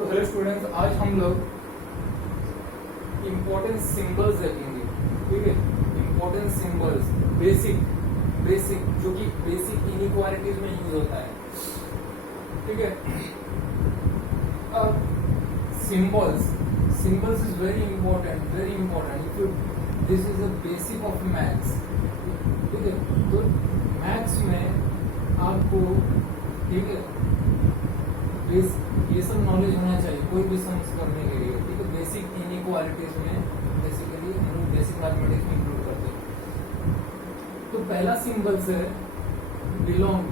तो hello students, आज हम लोग इम्पोर्टेंट सिंबल्स देखेंगे। ठीक है, इम्पोर्टेंट सिंबल्स बेसिक जो कि बेसिक इनइक्वालिटीज में यूज होता है। ठीक है, अब symbols is very important if you this is the basic of maths. ठीक है, तो मैथ्स में आपको ठीक है ये सब नॉलेज होना चाहिए कोई भी सम्स करने के लिए। ठीक है, बेसिक इनइक्वालिटीज में बेसिकली हम लोग बेसिक मैथमेटिक्स में इंक्लूड करते हैं। तो पहला सिंबल है बिलोंग।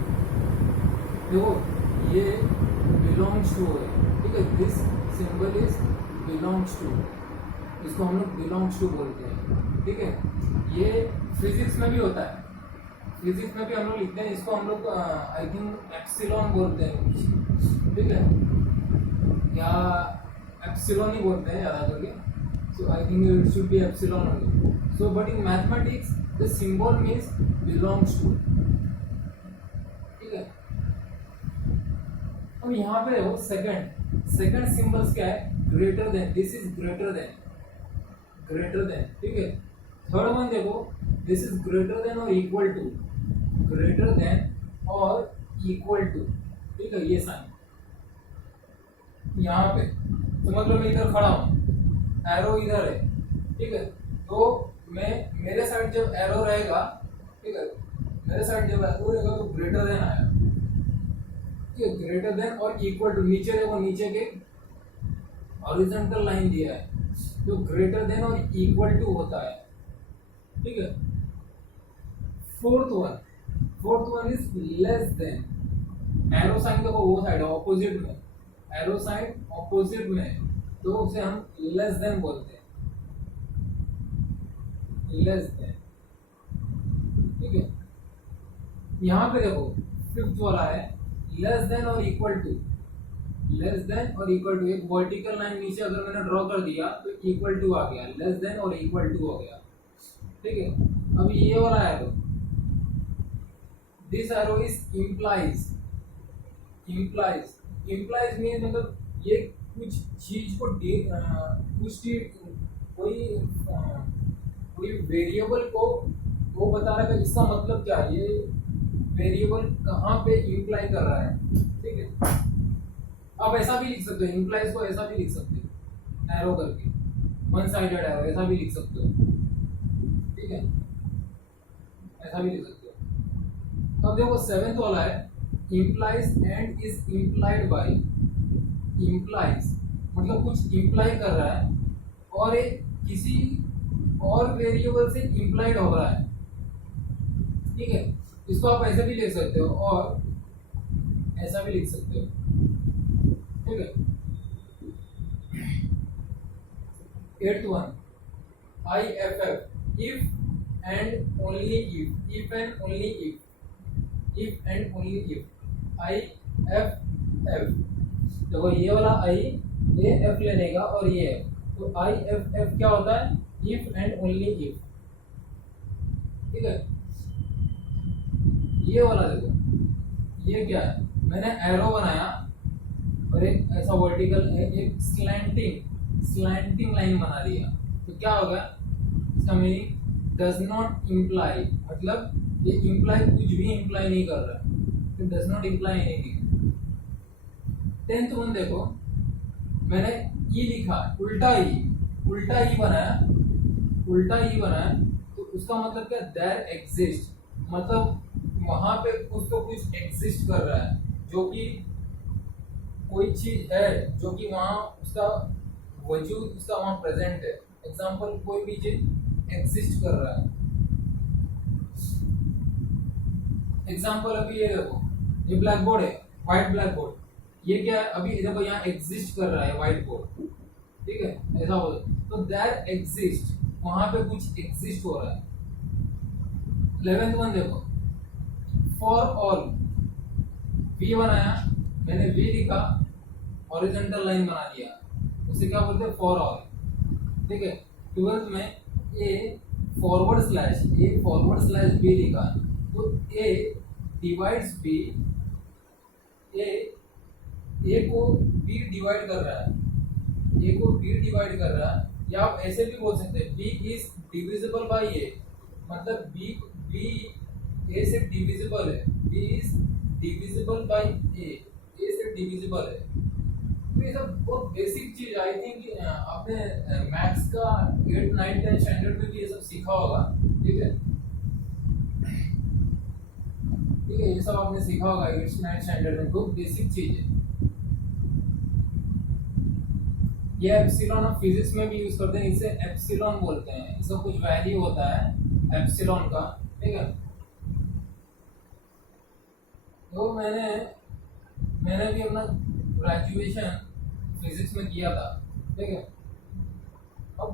देखो ये बिलोंग्स टू है। ठीक है, this symbol is belongs to, इसको हम लोग बिलोंग्स टू बोलते हैं। ठीक है, ये फिजिक्स में भी होता है। फिजिक्स में भी हम लोग लिखते हैं, इसको हम लोग आई थिंक एप्सिलॉन बोलते हैं। ठीक है, या एप्सिलॉन ही बोलते हैं ज्यादा करके। So I think it should be epsilon only. So but in mathematics the symbol means belongs to. ठीक है, अब यहाँ पे देखो सेकंड सिंबल्स क्या है? Greater then. This is greater then. ठीक है, थर्ड वन देखो, दिस इज ग्रेटर देन और इक्वल टू। ग्रेटर देन और इक्वल टू। ठीक है, ये साइन यहाँ पे समझ लो। मैं इधर खड़ा हूँ, एरो इधर है। ठीक है, तो मैं मेरे साइड जब एरो रहेगा, ठीक है, मेरे साइड जब एरो रहेगा तो ग्रेटर देन आएगा। ठीक है, ग्रेटर देन और इक्वल टू। नीचे देखो, नीचे के हॉरिजॉन्टल लाइन दिया है, तो ग्रेटर देन और इक्वल टू होता है। ठीक है, fourth one is less than. Arrow sign देखो वो साइड ऑपोजिट में, एरो साइन ऑपोजिट में, तो उसे हम लेस देन बोलते हैं। Less than. ठीक है, यहां पे देखो फिफ्थ वाला है लेस देन और इक्वल टू। लेस देन और इक्वल टू, एक वर्टिकल लाइन नीचे अगर मैंने ड्रॉ कर दिया तो इक्वल टू आ गया, लेस देन और इक्वल टू हो गया। ठीक है, अब ये वाला arrow, this arrow is implies mean मतलब ये कुछ चीज को कोई वेरिएबल को वो बता रहा है। इसका मतलब क्या है? ये वेरिएबल कहाँ पे इम्प्लाई कर रहा है। ठीक है, आप ऐसा भी लिख सकते हो, इम्प्लाइज को ऐसा भी लिख सकते हो, एरो करके, वन साइडेड एरो ऐसा भी लिख सकते हो। ठीक है, ऐसा भी लिख सकते हो। अब देखो सेवेंथ वाला है implies and is implied by। implies मतलब कुछ इम्प्लाई कर रहा है और एक किसी और वेरिएबल से इम्प्लाइड हो रहा है। ठीक है, इसको आप ऐसे भी लिख सकते हो और ऐसा भी लिख सकते हो। ठीक है, eighth one IFF, if and only if and only if and only if। IFF देखो, ये वाला I ये F लेने का और ये F, तो IFF क्या होता है? if and only if। ठीक है, ये वाला देखो, ये क्या है? मैंने एरो बनाया और एक ऐसा वर्टिकल एक स्लैंटिंग लाइन बना दिया, तो क्या होगा? इसका मीनिंग डज नॉट इम्प्लाई, मतलब ये इम्प्लाई कुछ भी इम्प्लाई नहीं कर रहा है, तो does not imply anything. Tenth one देखो, मैंने ई लिखा, उल्टा ई बनाया, तो उसका मतलब क्या? देयर एग्जिस्ट, मतलब वहां पे कुछ तो कुछ एग्जिस्ट कर रहा है, जो कि कोई चीज है जो कि वहां उसका वजूद, उसका वहां प्रेजेंट है। एग्जाम्पल, कोई भी चीज एग्जिस्ट कर रहा है। एग्जाम्पल अभी ये देखो, ये ब्लैक बोर्ड है, व्हाइट ब्लैक बोर्ड, ये क्या है? अभी देखो यहाँ एग्जिस्ट कर रहा है व्हाइट बोर्ड। ठीक है, ऐसा हो, तो देयर एग्जिस्ट, वहां पे कुछ एग्जिस्ट हो रहा है। 11th वन देखो, फॉर ऑल, वी बनाया, मैंने वी लिखा, हॉरिजॉन्टल लाइन बना दिया, उसे क्या बोलते हैं? For all. ठीक है, 12th में ए फॉरवर्ड स्लैश बी लिखा, तो ए डिवाइड्स बी, ए ए को बी डिवाइड कर रहा है, ए को बी डिवाइड कर रहा है, या आप ऐसे भी बोल सकते हैं बी इज डिविजिबल बाय ए, मतलब बी बी ए से डिविजिबल है, बी इज डिविजिबल बाय ए से डिविजिबल है। तो ये सब बहुत बेसिक चीज, आई थिंक आपने मैथ्स का 8, 9, 10 स्टैंडर्ड में भी ये सब सीखा होगा। ठीक है, ठीक है, ये सब आपने सीखा होगा 8, 9 स्टैंडर्ड में, बहुत बेसिक चीज है। ये एप्सिलॉन हम फिजिक्स में भी यूज करते हैं, इसे एप्सिलॉन बोलते हैं, इसका कुछ वैल्यू होता है एप्सिलॉन का। ठीक है, तो मैंने भी अपना ग्रेजुएशन फिजिक्स में किया था। ठीक है, अब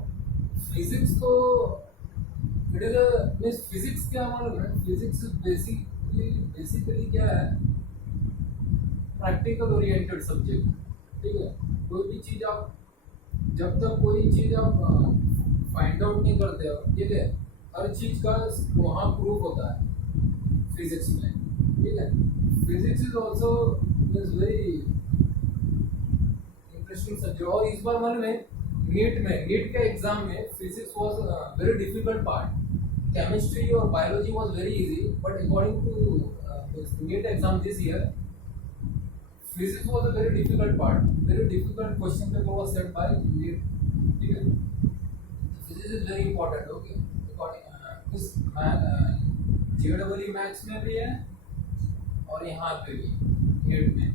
फिजिक्स को इट इज फिजिक्स क्या मालूम है, फिजिक्स बेसिकली क्या है, प्रैक्टिकल ओरिएंटेड सब्जेक्ट। ठीक है, कोई भी चीज आप जब तक कोई चीज आप फाइंड आउट नहीं करते हो, ठीक है, हर चीज का वहाँ प्रूफ होता है फिजिक्स में। ठीक है, physics is also very interesting subject. और इस बार मालूम है नीट के एग्जाम में physics was very difficult part, chemistry और biology was very easy, but according to NEET exam this year physics was a very difficult part, very difficult question paper was set by NEET. ठीक है, physics is very important. Okay, according इस JEE maths में भी है और यहाँ पे भी नीट में,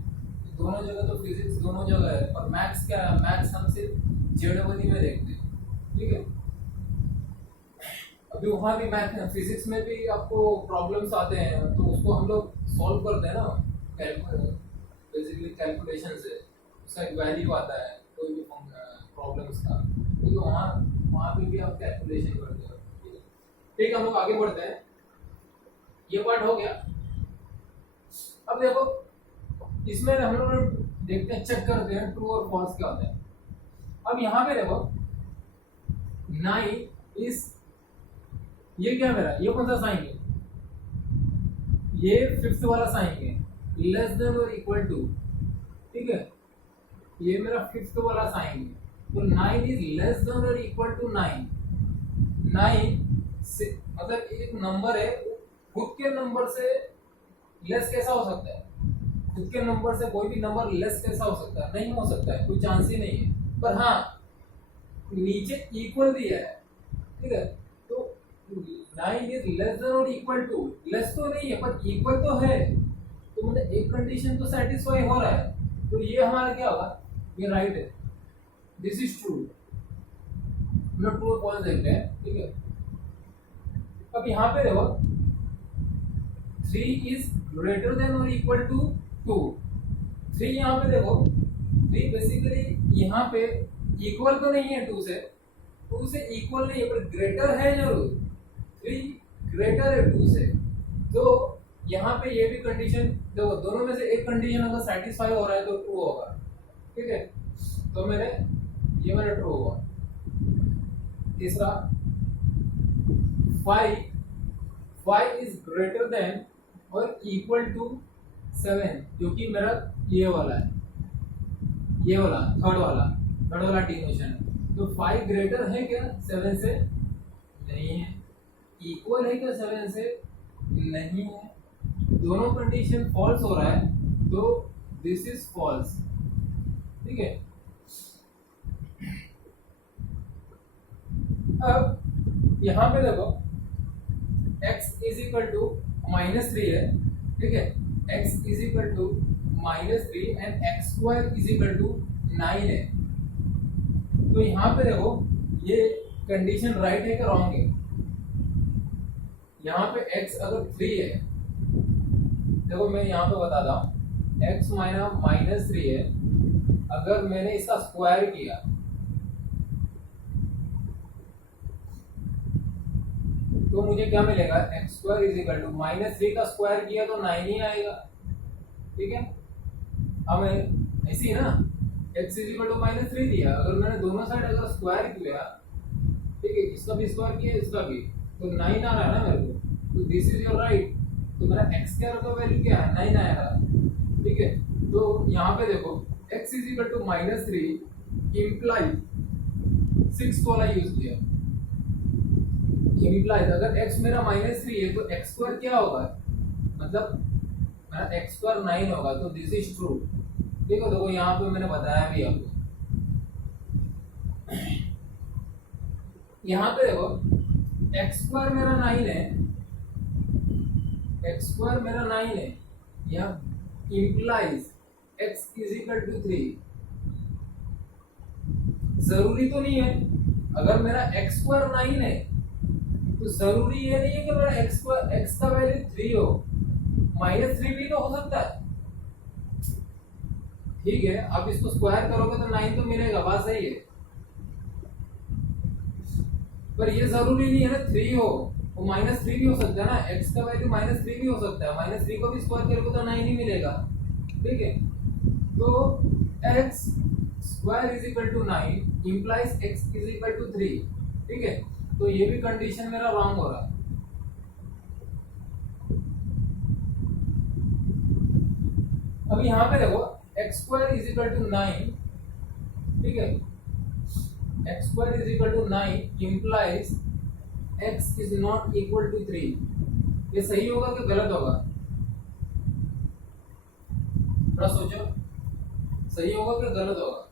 दोनों जगह तो फिजिक्स दोनों जगह है, और मैथ्स क्या है, मैथ्स हम सिर्फ JEE में देखते हैं। ठीक है, अभी वहाँ भी मैथ है, फिजिक्स में भी आपको प्रॉब्लम्स आते हैं, तो उसको हम लोग सॉल्व करते हैं ना, बेसिकली कैलकुलेशन से उसका एक वैल्यू आता है कोई भी प्रॉब्लम्स का। ठीक है, वहाँ पे भी आप कैलकुलेशन करते हो। ठीक है, ठीक है, हम लोग आगे बढ़ते हैं, ये पार्ट हो गया। अब देखो इसमें हम लोग देखते हैं, चेक करते हैं ट्रू और फॉल्स क्या होता है। अब यहाँ पे देखो 9 इज, ये क्या मेरा, ये कौन सा साइन है, ये 5th वाला साइन है, लेस देन और इक्वल टू। ठीक है, ये मेरा 5th वाला साइन है, तो 9 इज लेस देन और इक्वल टू 9। 9 से मतलब एक नंबर है, खुद के नंबर से लेस कैसा हो सकता है, खुद के नंबर से कोई भी नंबर लेस कैसा हो सकता है, नहीं हो सकता है, कोई चांस ही नहीं है। पर हाँ नीचे इक्वल दिया है। ठीक है, तो 9 इज लेस देन और इक्वल टू, लेस तो नहीं है पर इक्वल तो है, तो मतलब एक कंडीशन तो सेटिस्फाई हो रहा है, तो ये हमारा क्या होगा, ये राइट है, दिस इज ट्रू। हम लोग ट्रू और फॉल्स देखते हैं। ठीक है, अब यहाँ पे देखो 3 इज ग्रेटर देन और इक्वल टू 2। 3 यहाँ पे देखो, 3 बेसिकली यहाँ पे इक्वल तो नहीं है 2 से, 2 से इक्वल नहीं है पर ग्रेटर है जरूर, 3 ग्रेटर है 2 से। तो यहाँ पे ये भी कंडीशन देखो, दोनों में से एक कंडीशन अगर सेटिस्फाई हो रहा है तो ट्रू होगा। ठीक है, तो ये मेरा ट्रू होगा। तीसरा 5 इज ग्रेटर देन और इक्वल टू 7, जो कि मेरा ये वाला है, ये वाला थर्ड वाला डिनोशन है। तो 5 ग्रेटर है क्या 7 से, नहीं है। इक्वल है क्या 7 से, नहीं है। दोनों कंडीशन फॉल्स हो रहा है, तो दिस इज फॉल्स। ठीक है, अब यहाँ पे देखो x इज इक्वल टू -3 है। ठीक है, x is equal to -3 and x square is equal to 9 है। तो यहाँ पे देखो ये कंडीशन राइट है क्या रॉन्ग है, यहाँ पे x अगर 3 है, देखो मैं यहाँ पे बताता हूँ, x -3 है, अगर मैंने इसका स्क्वायर किया तो मुझे क्या मिलेगा, x square is equal to -3 का स्क्वायर किया तो 9 ही आएगा। ठीक है, हमें ऐसी ना x इज इक्वल टू -3 दिया, अगर मैंने दोनों साइड अगर स्क्वायर किया, ठीक है, इसका भी स्क्वायर किया इसका भी, तो 9 आ रहा है ना मेरे को, तो दिस इज योर राइट। तो मेरा x का वैल्यू क्या है, 9 आएगा। ठीक है, तो यहाँ पे देखो x is equal to -3 imply 6 वाला यूज किया। इम्प्लाइज अगर x मेरा -3 है तो x स्क्वायर क्या होगा, मतलब मेरा x स्क्वायर 9 होगा, तो दिस इज ट्रू। ठीक है, देखो यहाँ पे मैंने बताया भी आपको। यहाँ पे देखो x स्क्वायर मेरा 9 है, x स्क्वायर मेरा 9 है, यहाँ implies x is equal to 3। जरूरी तो नहीं है, अगर मेरा x स्क्वायर 9 है तो जरूरी ये नहीं है कि मेरा x का वैल्यू 3 हो, -3 भी तो हो सकता है। ठीक है, आप इसको स्क्वायर करोगे तो 9 तो मिलेगा, बात सही है, पर ये जरूरी नहीं है ना 3 हो, वो -3 भी हो सकता है ना, x का वैल्यू -3 भी हो सकता है, -3 को भी स्क्वायर करोगे तो 9 ही मिलेगा। ठीक है, तो x square is equal to 9 implies x is equal to 3। ठीक है, तो ये भी कंडीशन मेरा रॉन्ग हो रहा है। अब यहाँ पे देखो x square is equal to 9, ठीक है, x square is equal to 9 implies x is not equal to 3। ये सही होगा कि गलत होगा, थोड़ा सोचो, सही होगा कि गलत होगा?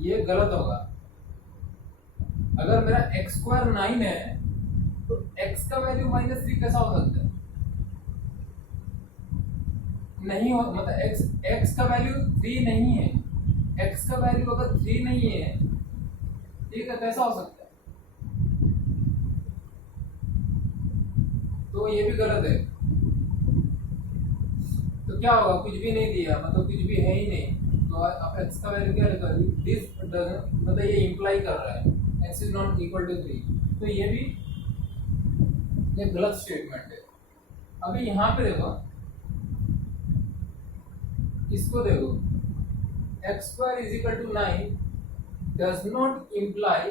ये गलत होगा। अगर मेरा x स्क्वायर 9 है तो x का वैल्यू -3 कैसा हो सकता है? नहीं हो, मतलब x का वैल्यू 3 नहीं है, x का वैल्यू अगर 3 नहीं है, ठीक है, कैसा हो सकता है? तो ये भी गलत है। तो क्या होगा, कुछ भी नहीं दिया, मतलब कुछ भी है ही नहीं, तो आप x का वैल्यू क्या लिखा, दिस डजंट, मतलब ये इंप्लाई कर रहा है x is not equal to 3, तो ये भी एक गलत स्टेटमेंट है। अभी यहाँ पे देखो, इसको देखो, x square is equal to 9 does not imply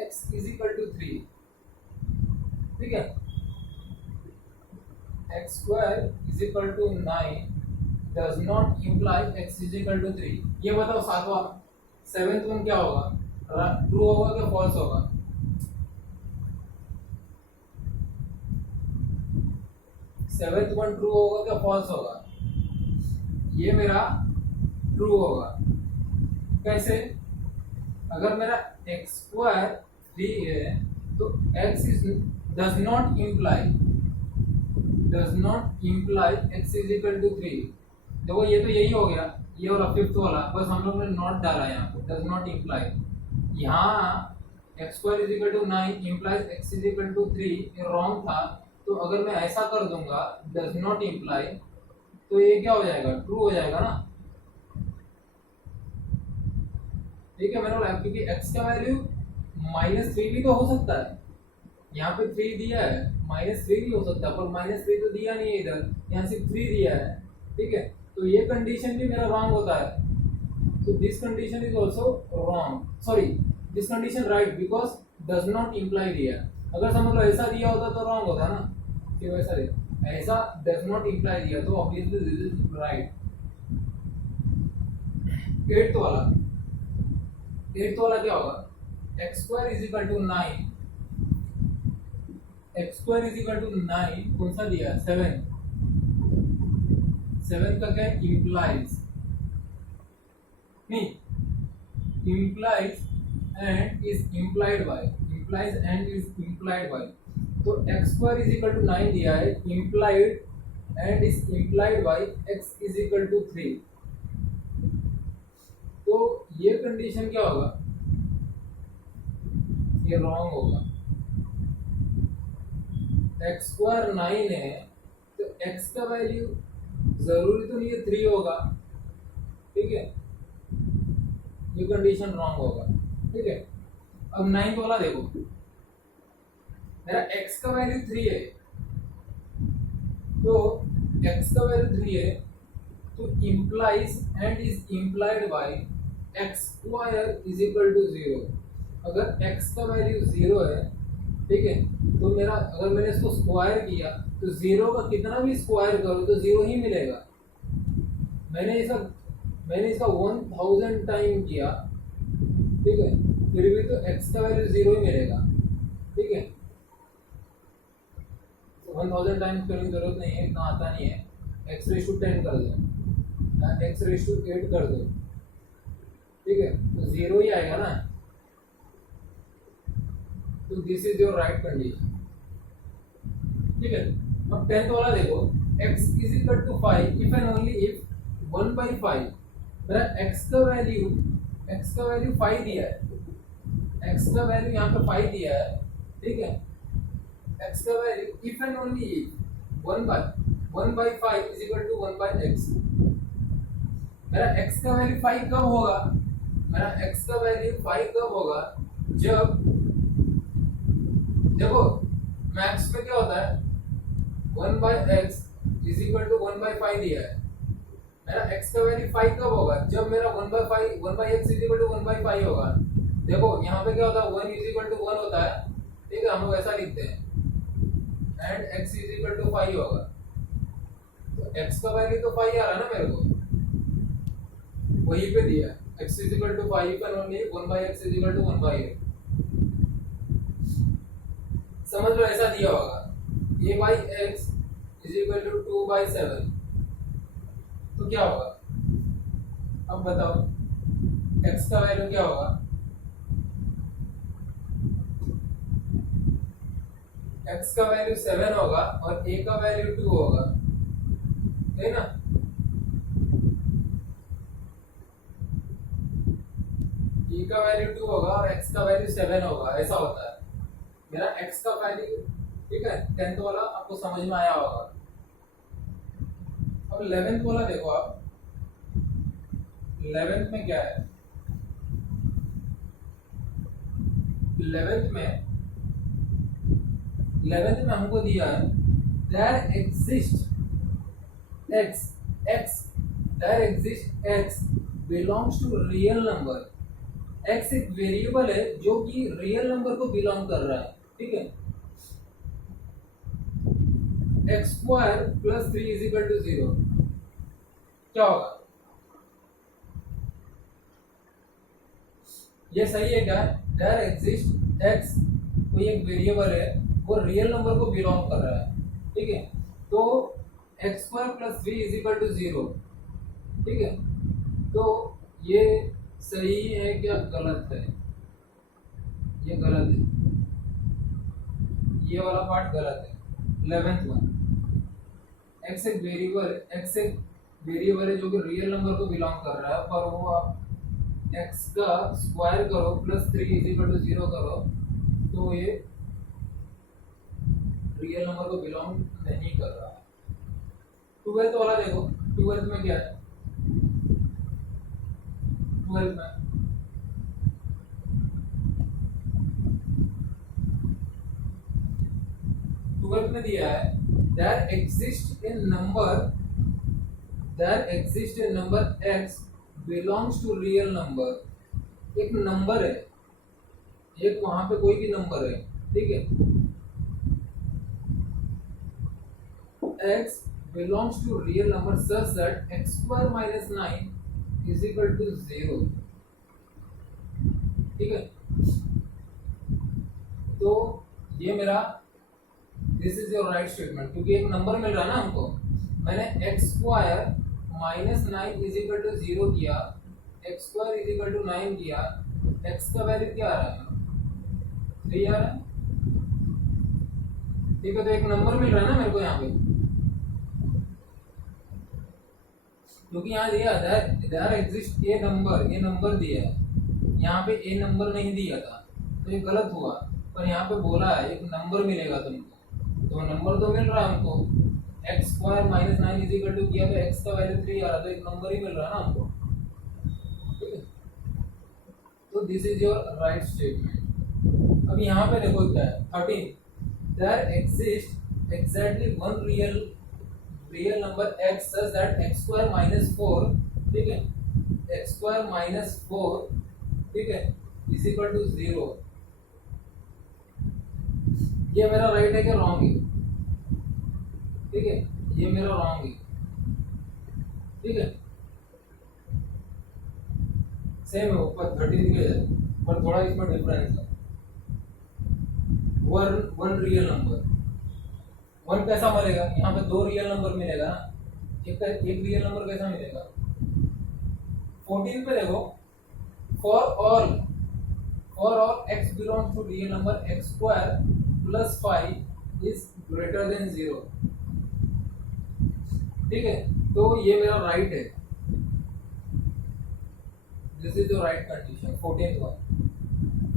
x is equal to 3। ठीक है, x square is equal to 9 does not imply x is equal to 3। ये बताओ सातवां, सेवेंथ वन क्या होगा, ट्रू होगा क्या फॉल्स होगा? सेवेंथ वन ट्रू होगा क्या फॉल्स होगा? ये मेरा ट्रू होगा। कैसे? अगर मेरा x स्क्वायर 3 है तो x is does not imply x is equal to 3। देखो ये तो यही हो गया, ये वाला फिफ्थ वाला, बस हम लोग ने नॉट डाला यहाँ पे, डज नॉट इम्प्लाई। यहाँ x square is equal to 9 implies x is equal to 3, ये रॉन्ग था। तो अगर मैं ऐसा कर दूंगा डज नॉट इम्प्लाई, तो ये क्या हो जाएगा, ट्रू हो जाएगा ना। ठीक है, मैंने बोला क्योंकि x का वैल्यू -3 भी तो हो सकता है, यहाँ पे 3 दिया है, -3 भी हो सकता है, पर -3 तो दिया नहीं है इधर, यहाँ सिर्फ 3 दिया है। ठीक है, तो ये कंडीशन भी मेरा रॉन्ग होता है। तो this condition is also wrong, sorry this condition right, because does not imply दिया। अगर समझ लो ऐसा दिया होता तो रॉन्ग होता ना, कि वैसा ऐसा डज नॉट इम्प्लाई दिया, तो obviously this is right. Eighth वाला क्या होगा, x square is equal to 9, x square is equal to 9 कौन सा दिया, 7 का क्या, इम्प्लाइज नहीं, implies and is implied by, implies and is implied by. तो x square is equal to 9 दिया है, implied and is implied by x is equal to 3। तो ये कंडीशन क्या होगा, ये रॉन्ग होगा। x स्क्वायर 9 है तो x का वैल्यू जरूरी तो नहीं है 3 होगा। ठीक है, ये कंडीशन रॉन्ग होगा। ठीक है, अब 9th वाला देखो, मेरा x का वैल्यू 3 है, तो x का वैल्यू 3 है तो implies and is implied by x square is equal to 0। अगर x का वैल्यू 0 है, ठीक है, तो मेरा अगर मैंने इसको स्क्वायर किया तो जीरो का कितना भी स्क्वायर करो तो जीरो ही मिलेगा। मैंने इसका 1000 टाइम किया, ठीक है, फिर भी तो x का वैल्यू जीरो ही मिलेगा, ठीक है। 1000 टाइम्स करने की जरूरत नहीं है, इतना आता नहीं है। x⁻10 कर दो, x⁸8 कर दो, ठीक है, तो जीरो ही आएगा ना। तो this is your right condition, ठीक है। अब 10th वाला देखो, x is equal to 5 if and only if 1/5 मेरा x का वैल्यू 5 दिया है, x का वैल्यू यहाँ पे 5 दिया है, ठीक है। x का value if and only if 1/5 is equal to 1/x। मेरा x का वैल्यू 5 कब होगा? मेरा x का वैल्यू 5 कब होगा? जब देखो मैथ्स में क्या होता है, 1/x इज इक्वल टू 1/5 दिया है। मेरा x का वैल्यू 5 कब होगा? जब मेरा 1/x इज इक्वल टू 1/5 होगा। देखो यहाँ पे क्या होता है, 1 इज इक्वल टू 1 होता है, ठीक है, हम लोग ऐसा लिखते हैं, and x is equal to 5 होगा। तो x का वैल्यू तो 5 आ रहा है ना मेरे को, वहीं पे दिया x is equal to 5 and only 1/x is equal to 1/8। समझ लो ऐसा दिया होगा, a/x इज इक्वल टू 2/7, तो क्या होगा? अब बताओ x का वैल्यू क्या होगा? x का वैल्यू 7 होगा और a का वैल्यू 2 होगा, है ना। a का वैल्यू 2 होगा और x का वैल्यू 7 होगा, ऐसा होता है। मेरा x का वैल्यू, ठीक है, 10th वाला आपको समझ में आया होगा। अब 11th वाला देखो आप, 11th में क्या है? 11th में हमको दिया है there exists x belongs to real number। x एक वेरिएबल है जो कि रियल नंबर को बिलोंग कर रहा है, ठीक है। x² + 3 = 0, क्या होगा? ये सही है क्या? there exists x कोई एक वेरिएबल है, वो रियल नंबर को बिलोंग कर रहा है, ठीक है। तो x² + 3 = 0, ठीक है। तो ये सही है क्या गलत है? ये गलत है, ये वाला पार्ट गलत है। 11th वन, x एक वेरिएबल है जो कि रियल नंबर को बिलोंग कर रहा है, पर वो आप x का स्क्वायर करो प्लस 3 = 0 करो तो ये रियल नंबर को बिलोंग नहीं कर रहा है। 12th वाला देखो, 12th में क्या है? 12th में दिया है there exists a number x belongs to real number। एक नंबर है, एक वहां पे कोई भी नंबर है, ठीक है। x belongs to real number such that x² - 9 = 0, ठीक है। तो ये मेरा this is your right statement, क्योंकि एक नंबर मिल रहा है ना हमको। मैंने x² - 9 = 0 किया, x² = 9 किया, x का वैल्यू क्या आ रहा है? 3 आ रहा है, ठीक है। तो एक नंबर मिल रहा है ना मेरे को यहाँ पे, क्योंकि यहाँ दिया there exists a number, ये नंबर दिया है, यहाँ पे a नंबर नहीं दिया था, तो ये गलत हुआ। पर यहाँ पे बोला है एक नंबर मिलेगा तुमको, तो नंबर तो मिल रहा है हमको। x² - 9 = किया तो x का वैल्यू 3 आ रहा, तो एक नंबर ही मिल रहा है ना हमको, ठीक है। तो this is your right statement. अब यहाँ पे देखो क्या है, 13 there exists exactly one real number x such that x² - 4, ठीक है, x² - 4, ठीक है, = 0। ये मेरा राइट है क्या रॉन्ग है? ठीक है, ये मेरा रॉन्ग है, ठीक है, सेम है ऊपर 13 के है, पर थोड़ा इसमें डिफरेंस है। वन रियल नंबर, वन कैसा मिलेगा, यहाँ पे दो रियल नंबर मिलेगा ना, एक रियल नंबर कैसा मिलेगा, 14 पे देखो, for all x belongs to real number x square plus 5 is greater than 0, ठीक है, तो ये मेरा राइट है, this is the right condition 14th one,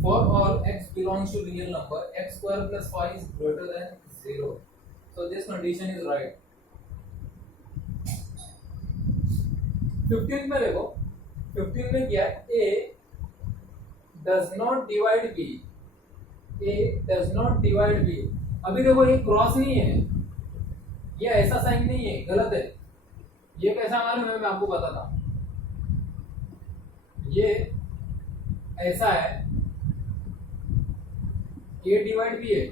for all x belongs to real number x square plus 5 is greater than 0, so this condition is right। 15 में देखो, 15 में क्या है, a does not divide b, a does not divide b, अभी देखो ये cross नहीं है, ये ऐसा साइन नहीं है, गलत है, ये कैसा मालूम है, मैं आपको बताता हूं, ये ऐसा है, a डिवाइड b है,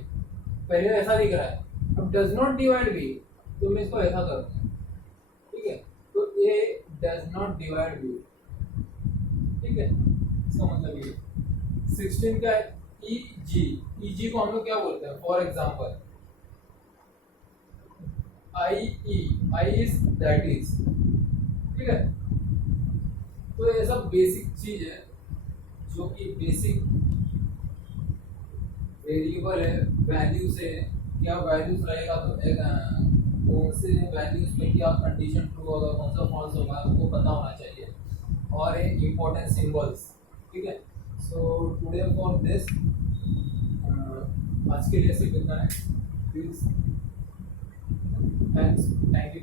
पहले ऐसा दिख रहा है, अब डज नॉट डिवाइड बी, तो मैं इसको ऐसा करूंगा, ठीक है, तो a does not divide b, ठीक है, इसका मतलब ये 16 का ई जी को हम लोग क्या बोलते हैं, for example I is that is, ठीक है, तो ये सब बेसिक चीज है जो कि बेसिक वेरिएबल है, वैल्यू से क्या वैल्यूज रहेगा, तो कौन से वैल्यूज में क्या कंडीशन ट्रू होगा, कौन सा फॉल्स होगा, आपको पता होना चाहिए, और एक इम्पोर्टेंट सिंबल्स, ठीक है। सो टुडे फॉर दिस, आज के लिए सिर्फ इतना है, प्लीज, थैंक यू।